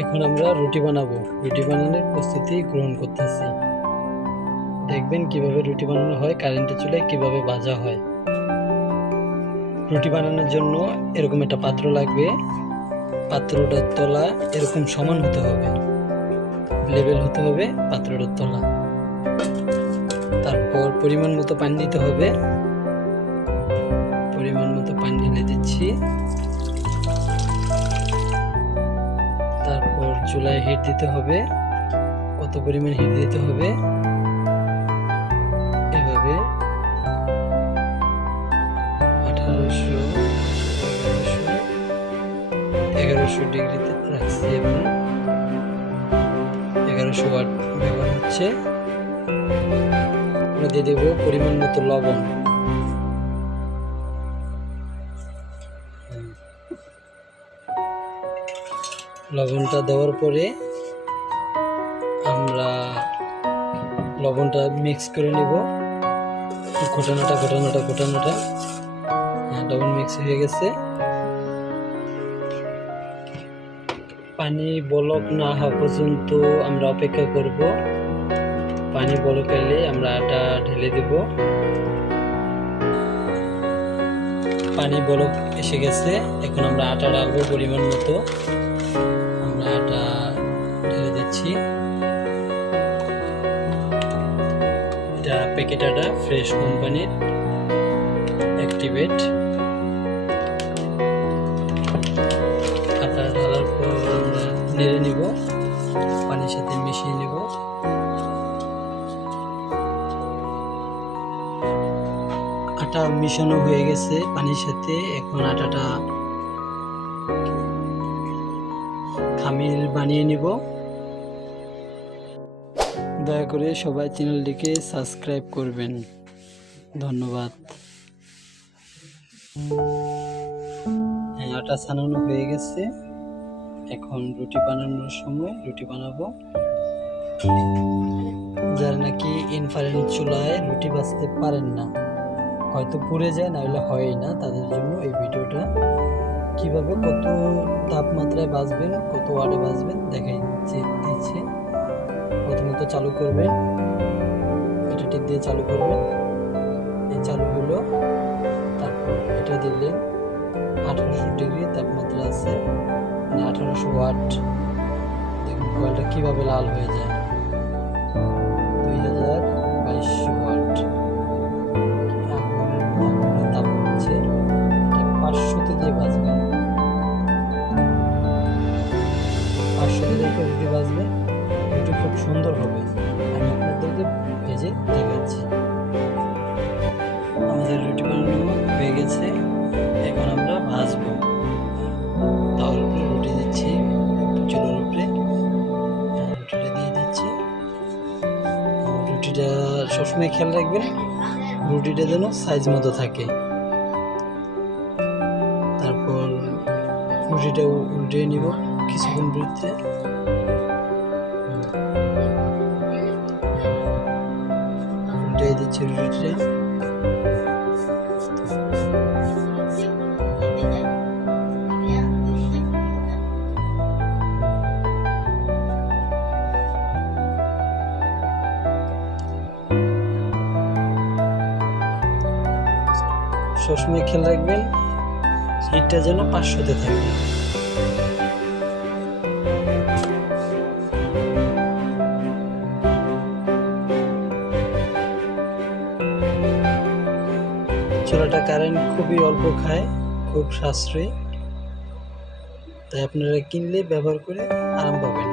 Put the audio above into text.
এখন আমরা রুটি বানাবো। রুটি বানানোর প্রস্তুতি গ্রহণ করতেছি। দেখবেন কিভাবে রুটি বানানো হয়, কারেন্টের চুলায় কিভাবে ভাজা হয়। রুটি বানানোর জন্য এরকম একটা পাত্র লাগবে। পাত্রটার তলা এরকম সমান হতে হবে, লেভেল হতে হবে পাত্রটার তলা। তারপর পরিমাণ মতো পানি দিতে হবে। পরিমাণ মতো পানি ঢেলে দিচ্ছি। তারপর চুলায় হিট দিতে হবে। কত পরিমাণ হিট দিতে হবে, এভাবে 1100 ডিগ্রিতে রাখছি। আপনার 1100 ওয়াট ব্যবহার হচ্ছে। আমরা দিয়ে দেবো পরিমাণ মতো লবণ। লবণটা দেওয়ার পরে আমরা লবণটা মিক্স করে নিব। ঘটনাটা লবণ মিক্স হয়ে গেছে। পানি বলক না হওয়া পর্যন্ত আমরা অপেক্ষা করব। পানি বলক এলে আমরা আটা ঢেলে দেব। পানি বলক এসে গেছে, এখন আমরা আটা ডালবো পরিমাণ মতো। আমরা আটা ঢেলে দিচ্ছি। এটা প্যাকেট আটা, ফ্রেশ কোম্পানির অ্যাক্টিভেট। আটা ঢালার পর আমরা নেড়ে নিব, পানির সাথে মিশিয়ে নিব। আটা মিশানো হয়ে গেছে পানির সাথে। এখন আটাটা খামির বানিয়ে নিব। দয়া করে সবাই চ্যানেলটিকে সাবস্ক্রাইব করবেন। ধন্যবাদ। আটা ছানানো হয়ে গেছে। এখন রুটি বানানোর সময় রুটি বানাবো। যারা নাকি ইনফ্রারেড চুলায় রুটি ভাজতে পারেন না, হয়তো পুড়ে যায়, না হলে হয়ই না, তাদের জন্য এই ভিডিওটা। কিভাবে কত তাপমাত্রায় ভাজবেন, কত ওয়াটে ভাজবেন দেখাই দিচ্ছি। প্রথমত চালু করবেন, এটা টিপ দিয়ে চালু করবেন। এই চালু হলো। তারপর এটা দিলেন। 1800 ডিগ্রি তাপমাত্রা আছে, মানে 1800 ওয়াট। দেখুন কয়েলটা কিভাবে লাল হয়ে যায়। 2200 ওয়াট তাপ হচ্ছে। 500-তে দিয়ে ভাজবেন। 500-তে রেখে রুটি ভাজবেন। রুটি খুব সুন্দর হবে। আমি আপনাদেরকে ভেজে দেখাচ্ছি। আমাদের রুটি বানানো হয়ে গেছে। এখন আমরা ভাজবো। তাওয়ার উপরে রুটি দিচ্ছি, চুলার উপরে রুটিটা দিয়ে দিচ্ছি। রুটিটা সবসময় খেয়াল রাখবেন রুটিটা যেন সাইজ মতো থাকে। তারপর রুটিটা উল্টে নিব কিছুক্ষণ বিরতিতে। উল্টে দিচ্ছি রুটিটা। সবসময় খেয়াল রাখবেন হিটটা যেন 500-তে থাকে। চুলাটা কারেন্ট খুবই অল্প খায়, খুব সাশ্রয়ী। তাই আপনারা কিনলে ব্যবহার করে আরাম পাবেন।